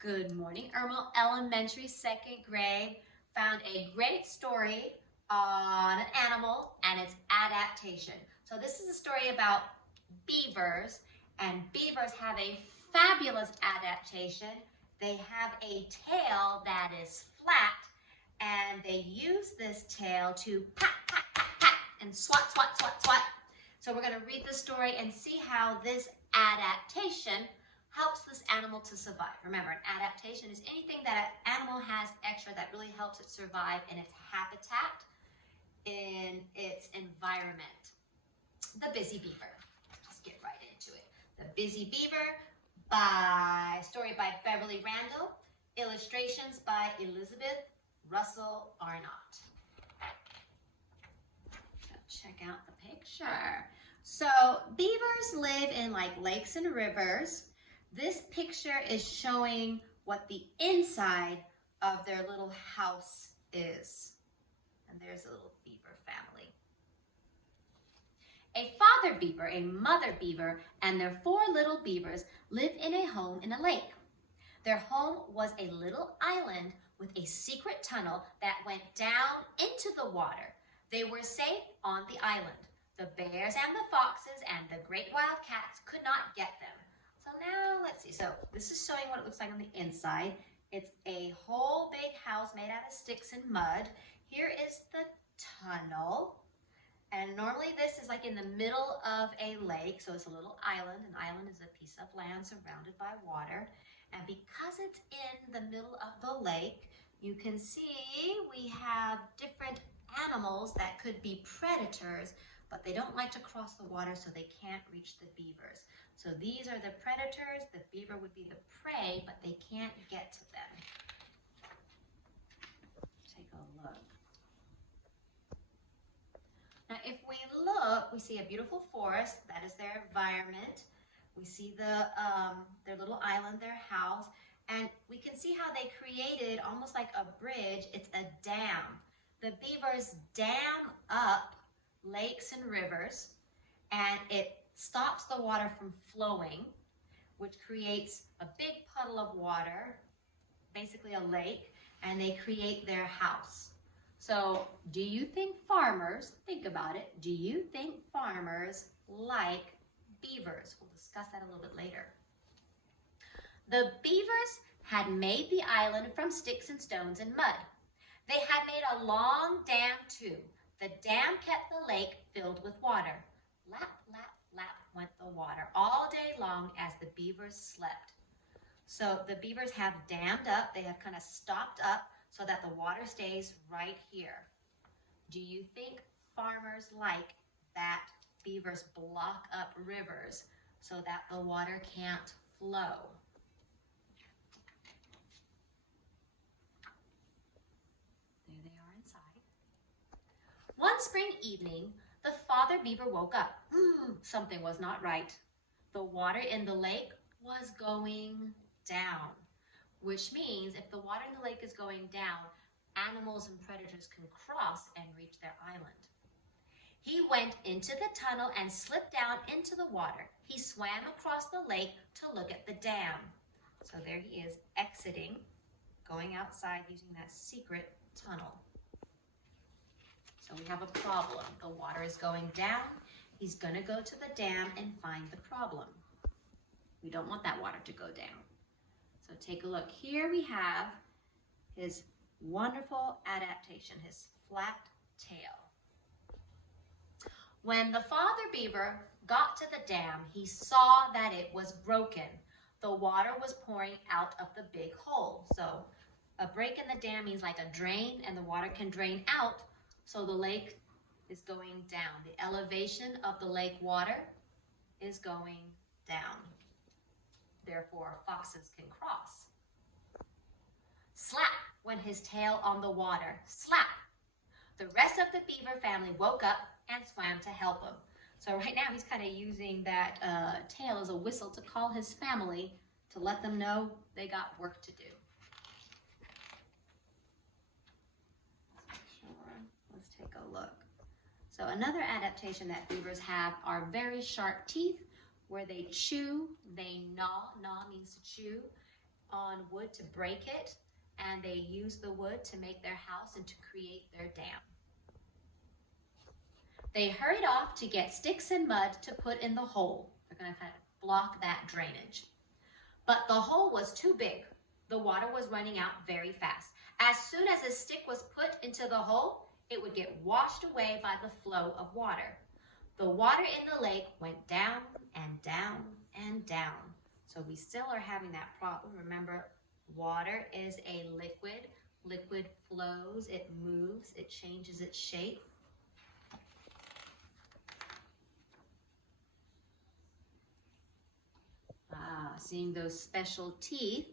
Good morning, Irma Elementary, second grade. Found a great story on an animal and its adaptation. So this is a story about beavers, and beavers have a fabulous adaptation. They have a tail that is flat, and they use this tail to pat, pat, pat, pat, and swat, swat, swat, swat. So we're going to read the story and see how this adaptation helps this animal to survive. Remember, an adaptation is anything that an animal has extra that really helps it survive in its habitat, in its environment. The Busy Beaver. Let's get right into it. The Busy Beaver, story by Beverly Randall, illustrations by Elizabeth Russell Arnott. Check out the picture. So beavers live in like lakes and rivers. This picture is showing what the inside of their little house is. And there's a little beaver family. A father beaver, a mother beaver, and their 4 little beavers live in a home in a lake. Their home was a little island with a secret tunnel that went down into the water. They were safe on the island. The bears and the foxes and the great wild cats could not get them. So now let's see. So this is showing what it looks like on the inside. It's a whole big house made out of sticks and mud. Here is the tunnel. And normally this is like in the middle of a lake. So it's a little island. An island is a piece of land surrounded by water. And because it's in the middle of the lake, you can see we have different animals that could be predators, but they don't like to cross the water, so they can't reach the beavers. So these are the predators. The beaver would be the prey, but they can't get to them. Take a look. Now, if we look, we see a beautiful forest. That is their environment. We see their little island, their house, and we can see how they created almost like a bridge. It's a dam. The beavers dam up lakes and rivers, and it stops the water from flowing, which creates a big puddle of water, basically a lake, and they create their house. So do you think farmers, think about it, do you think farmers like beavers? We'll discuss that a little bit later. The beavers had made the island from sticks and stones and mud. They had made a long dam too. The dam kept the lake filled with water. Lap, lap, lap went the water all day long as the beavers slept. So the beavers have dammed up, they have kind of stopped up so that the water stays right here. Do you think farmers like that beavers block up rivers so that the water can't flow? There they are inside. One spring evening, the father beaver woke up. Something was not right. The water in the lake was going down, which means if the water in the lake is going down, animals and predators can cross and reach their island. He went into the tunnel and slipped down into the water. He swam across the lake to look at the dam. So there he is exiting, going outside using that secret tunnel. So we have a problem. The water is going down. He's going to go to the dam and find the problem. We don't want that water to go down. So take a look. Here we have his wonderful adaptation, his flat tail. When the father beaver got to the dam, he saw that it was broken. The water was pouring out of the big hole. So a break in the dam means like a drain, and the water can drain out. So the lake is going down. The elevation of the lake water is going down. Therefore, foxes can cross. Slap went his tail on the water. Slap. The rest of the beaver family woke up and swam to help him. So right now he's kind of using that tail as a whistle to call his family to let them know they got work to do. Let's take a look. So another adaptation that beavers have are very sharp teeth where they chew, they gnaw. Gnaw means to chew. on wood to break it, and they use the wood to make their house and to create their dam. They hurried off to get sticks and mud to put in the hole. They're going to kind of block that drainage. But the hole was too big. The water was running out very fast. As soon as a stick was put into the hole, it would get washed away by the flow of water. The water in the lake went down and down and down. So we still are having that problem. Remember, water is a liquid. Liquid flows, it moves, it changes its shape. Seeing those special teeth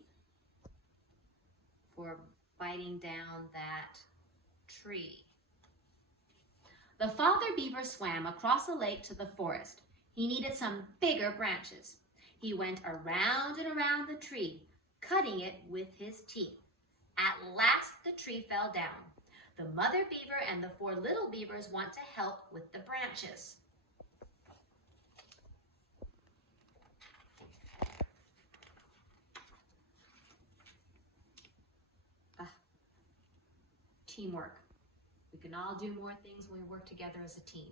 for biting down that tree. The father beaver swam across the lake to the forest. He needed some bigger branches. He went around and around the tree, cutting it with his teeth. At last, the tree fell down. The mother beaver and the 4 little beavers want to help with the branches. Teamwork. We can all do more things when we work together as a team.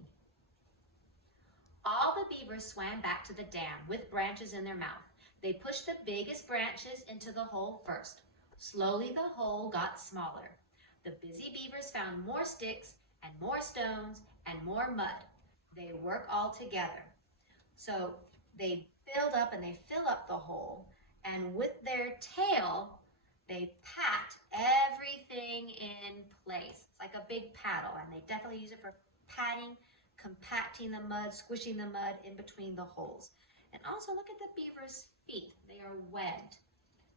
All the beavers swam back to the dam with branches in their mouth. They pushed the biggest branches into the hole first. Slowly the hole got smaller. The busy beavers found more sticks and more stones and more mud. They work all together. So they build up and they fill up the hole, and with their tail, they pat everything in place. It's like a big paddle, and they definitely use it for patting, compacting the mud, squishing the mud in between the holes. And also look at the beaver's feet. They are webbed.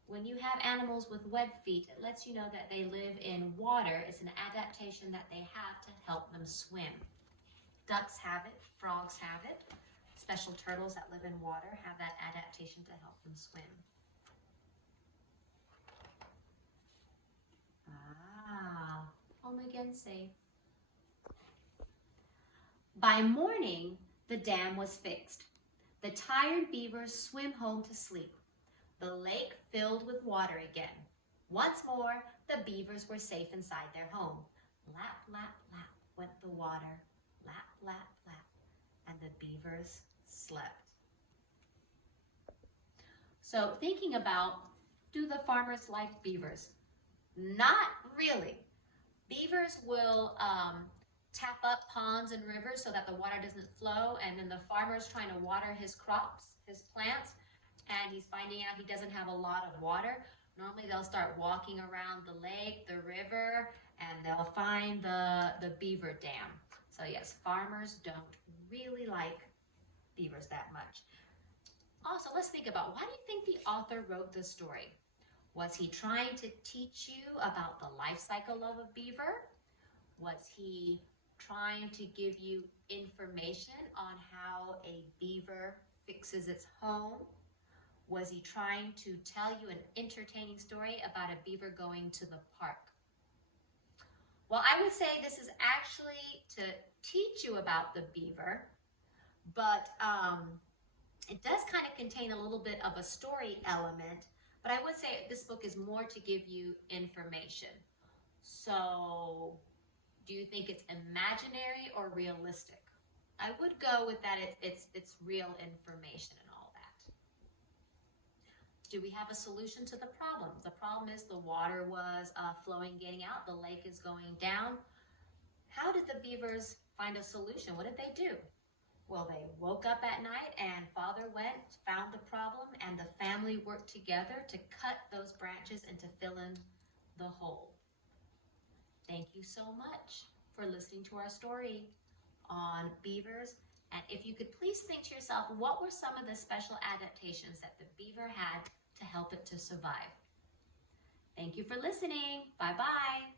When you have animals with webbed feet, it lets you know that they live in water. It's an adaptation that they have to help them swim. Ducks have it, frogs have it. Special turtles that live in water have that adaptation to help them swim. Home again safe. By morning, the dam was fixed. The tired beavers swim home to sleep. The lake filled with water again. Once more, the beavers were safe inside their home. Lap, lap, lap went the water. Lap, lap, lap. And the beavers slept. So thinking about, do the farmers like beavers? Not really. Beavers will tap up ponds and rivers so that the water doesn't flow, and then the farmer's trying to water his crops, his plants, and he's finding out he doesn't have a lot of water. Normally they'll start walking around the lake, the river, and they'll find the beaver dam. So yes, farmers don't really like beavers that much. Also, let's think about, why do you think the author wrote this story? Was he trying to teach you about the life cycle of a beaver? Was he trying to give you information on how a beaver fixes its home? Was he trying to tell you an entertaining story about a beaver going to the park? Well, I would say this is actually to teach you about the beaver, but it does kind of contain a little bit of a story element. But I would say this book is more to give you information. So, do you think it's imaginary or realistic? I would go with that it's real information and all that. Do we have a solution to the problem? The problem is the water was flowing, getting out. The lake is going down. How did the beavers find a solution? What did they do? Well, they woke up at night and father went, found the problem, and the family worked together to cut those branches and to fill in the hole. Thank you so much for listening to our story on beavers. And if you could please think to yourself, what were some of the special adaptations that the beaver had to help it to survive? Thank you for listening. Bye-bye.